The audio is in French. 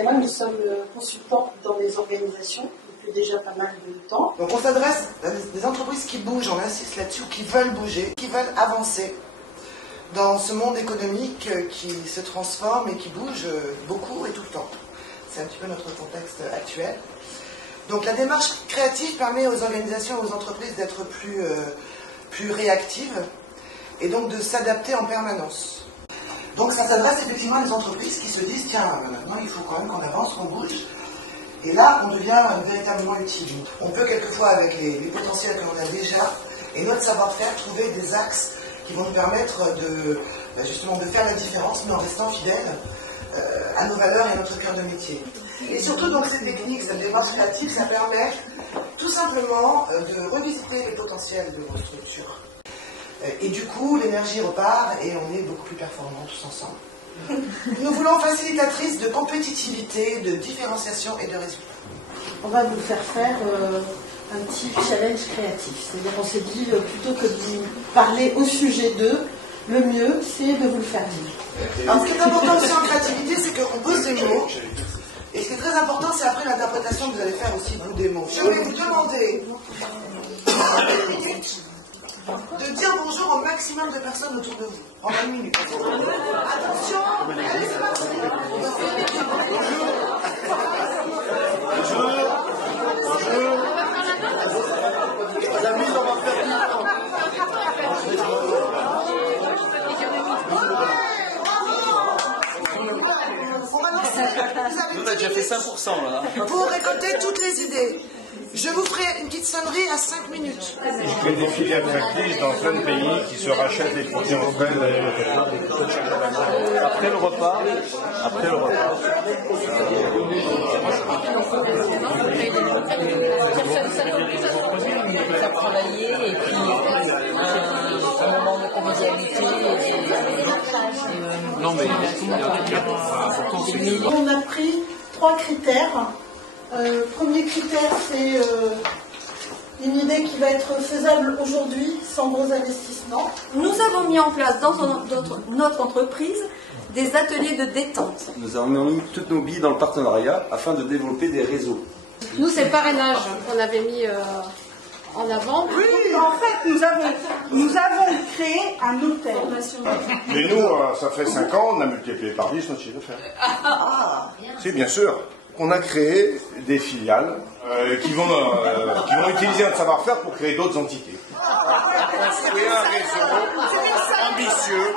Schéma, nous sommes consultants dans les organisations depuis déjà pas mal de temps. Donc on s'adresse à des entreprises qui bougent, on insiste là-dessus, qui veulent bouger, qui veulent avancer dans ce monde économique qui se transforme et qui bouge beaucoup et tout le temps. C'est un petit peu notre contexte actuel. Donc la démarche créative permet aux organisations et aux entreprises d'être plus réactives et donc de s'adapter en permanence. Donc ça s'adresse effectivement à des entreprises qui se disent, tiens, maintenant il faut quand même qu'on avance, qu'on bouge. Et là, on devient véritablement utile. On peut quelquefois, avec les potentiels que l'on a déjà, et notre savoir-faire, trouver des axes qui vont nous permettre justement de faire la différence, mais en restant fidèles à nos valeurs et à notre cœur de métier. Et surtout, donc, ces techniques, cette démarche créative, ça permet tout simplement de revisiter les potentiels de vos structures. Et du coup, l'énergie repart et on est beaucoup plus performants tous ensemble. Nous voulons facilitatrices de compétitivité, de différenciation et de résultats. On va vous faire faire un petit challenge créatif. C'est-à-dire qu'on s'est dit, plutôt que de vous parler au sujet d'eux, le mieux, c'est de vous le faire dire. Alors, ce qui est important aussi en créativité, c'est qu'on pose des mots. Et ce qui est très important, c'est après l'interprétation que vous allez faire aussi, vous, des mots. Je vais vous demander de dire bonjour au maximum de personnes autour de vous. En 20 minutes. Attention, c'est parti. Bonjour. Les amis, on va faire du temps. Nous, on a déjà fait 5% là. Pour récolter toutes les idées, je vous ferai une petite sonnerie à 5 minutes. Je fais des filiales factices dans plein de pays qui se rachètent les produits européens. Après le repas. Faire travailler et puis un moment de convivialité Non mais important c'est On a pris 3 critères. Premier critère, c'est une idée qui va être faisable aujourd'hui sans gros investissements. Nous avons mis en place dans notre entreprise des ateliers de détente. Nous avons mis toutes nos billes dans le partenariat afin de développer des réseaux. Nous, c'est le parrainage qu'on avait mis en avant. Oui, en fait, nous avons créé un hôtel. Mais nous, ça fait 5 ans, on a multiplié par 10 notre chiffre d'affaires. Si, bien sûr. On a créé des filiales qui vont utiliser notre savoir-faire pour créer d'autres entités. Construire un réseau ambitieux.